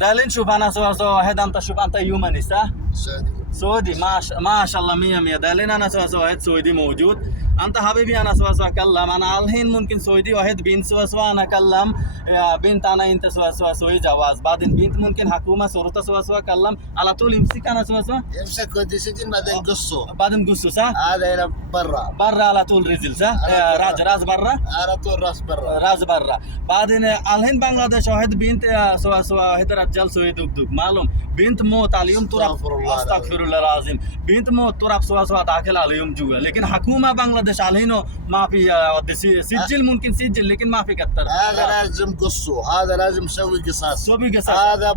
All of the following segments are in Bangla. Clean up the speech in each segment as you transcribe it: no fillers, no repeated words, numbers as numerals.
دالين شوف انا سو هيد انت شوف انت يومني صح؟ سعودي ما شاء الله 100 دالين انا سو هيد سعودي موجود. انت حبيبي انا سو اكلم انا الحين ممكن سعودي واحد بنت سو انا اكلم بنت انا انت سو جواز بعدين بنت ممكن حكومه صورته سو اكلم على طول يمسك انا سو يمسك ودي سجن بعدين قصه. بعدين قصه صح؟ هذا هنا برا على طول رجل صح؟ راز برا على طول راس برا راز برا. بعدين الحين بنغلاديش واحد بنت سو هيد رجال سو يدق معلوم بنت موت اليوم تراب استغفر الله العظيم بنت موت تراب سو داخل اليوم جوا لكن حكومه بنغلاديش الحين ما في سجل ممكن سجل لكن ما في كتر. هذا لازم قصه هذا لازم يسوي قصاص قصاص هذا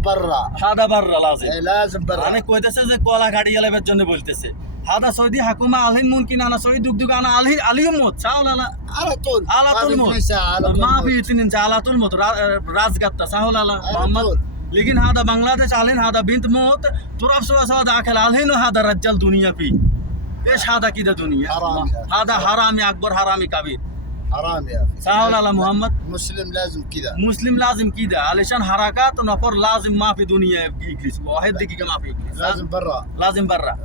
برا لازم لازم برا অনেক কইতেছে যে কলা গাড়ি গেলের জন্য বলতেছে هذا سعودي حكومه الحين ممكن انا سعودي دق انا اليوم موت ساول على طول موت ما في اثنين على طول موت راز قطه ساول محمد طول. लेकिन هذا بنغلاديش الحين هذا بنت موت تراب سوا داخل الحين هذا رجال دنيا فيه ايش هذا كده دنيا حرام هذا حرامي اكبر حرامي كبير حرام يا اخي ساول محمد مسلم لازم كذا مسلم لازم كده علشان حركات نفر لازم ما في دنيا يجلس واحد دقيقه ما في يجلس لازم برا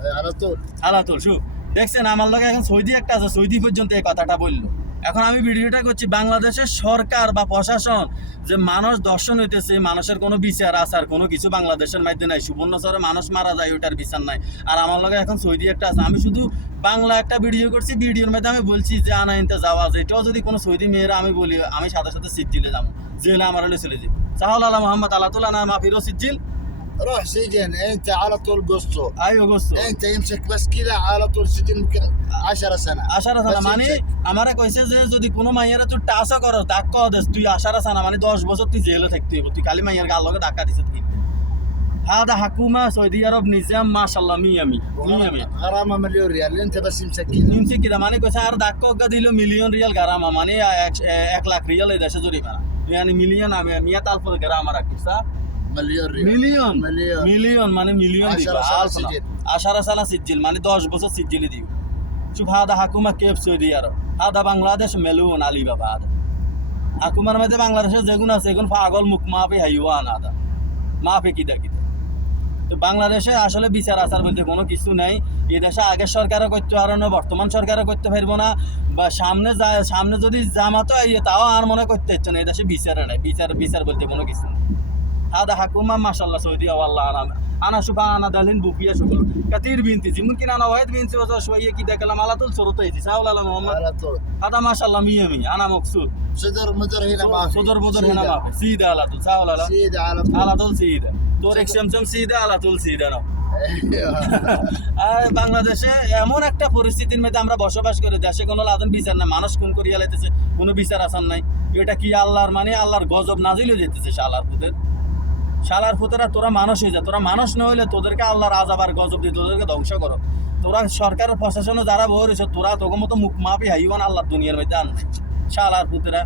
على طول شوف দেখছেন আমার লগে এখন সৌদি একটা আছে সৌদি পর্যন্ত এই কথাটা বললো এখন আমি ভিডিওটা করছি বাংলাদেশের সরকার বা প্রশাসন যে মানুষ দর্শন হইতেছে মানুষের কোনো বিচার আচার কোনো কিছু বাংলাদেশের মধ্যে নাই সুবর্ণচরে মানুষ মারা যায় ওটার বিচার নাই আর আমার লগে এখন সৌদি একটা আছে আমি শুধু বাংলা একটা ভিডিও করছি ভিডিওর মধ্যে আমি বলছি যে আনা ইনতে যাওয়া এটাও যদি কোনো সৌদি মেয়েরা আমি বলি আমি সাথে সাথে সিজিলে যাবো জেলে আমার হলে চলে যাবো সাহাল আলা মোহাম্মদ আল্লাহ তুল্লাহ না মাফিরো সিজিল روح سجن انت على طول قصه ايوه قصه انت يمسك بس كذا على طول سجن يمكن 10 سنه মানে আমারে কইছে যে যদি কোনো মাইয়ারে তুই টাচও করো তাক কও দেস তুই 10 সানা মানে 10 বছর তুই জেলে থাকতে হইব তুই খালি মাইয়ার গাল লগে ধাক্কা দিছিস কি هذا حكومه سعودي عرب نظام ما شاء الله 100 غرامه مليون ريال انت بس يمسك كده মানে কইছে আর ধাক্কা দিল মিলিয়ন রিয়াল গারামা মানে 1 লাখ রিয়াল এই দেশে জরিমানা يعني মিলিয়ন 100,000 গারামা রাখিস মিলিয়ন মানে মিলিয়ন দিবা 10 সালা সিজিল মানে 10 বছর সিজিল দিও شوف هذا حكومه كيف سعودي عرب هذا বাংলাদেশ মেলুন আলী বাবা حكومه মধ্যে বাংলাদেশের যেগুন আছে এগুন পাগল মুখ মাফি হাইওয়ান আদা মাফি কিদা তো বাংলাদেশে আসলে বিচার আচার বলতে কোনো কিছু নাই এই দেশে আগের সরকারও করতে পারে না বর্তমান সরকারও করতে পারবো না বা সামনে যদি জামাতো আইয়ে তাও আর মনে করতে হচ্ছে না এই দেশে বিচারে নাই বিচার বলতে কোনো কিছু নেই هذا حكومة ما شاء الله سعودية والله أنا شوف أنا دالين بوفيا شغل كثير بنتي ممكن أنا واحد بنتي وزا شوية كده كلام على طول صورته يجي ساول على محمد على طول هذا ما شاء الله 100 أنا مبسوط صدر مدر هنا ما في صدر هنا ما في سيدة على طول ساول سيدة على طول سيدة تورك شمسم سيدة على طول سيدة না বাংলাদেশে এমন একটা পরিস্থিতির মধ্যে আমরা বসবাস করি দেশে কোনো লাদন বিচার না মানুষ খুন করিয়া লাইতেছে কোনো বিচার আসার নাই এটা কি আল্লাহর মানে আল্লাহর গজব নাজিল হয়ে যেতেছে শালার পুতেরা তোরা মানুষ হয়ে যায় তোরা মানুষ না হইলে তোদেরকে আল্লাহর আযাব আর গজব দিয়ে তোদেরকে ধ্বংস করো তোরা সরকারের প্রশাসনে যারা বহর হয়েছে তোরা তোকে মতো মুখ মাপি হাইওয়ান আল্লাহর দুনিয়ার মধ্যে আন শালার পুতেরা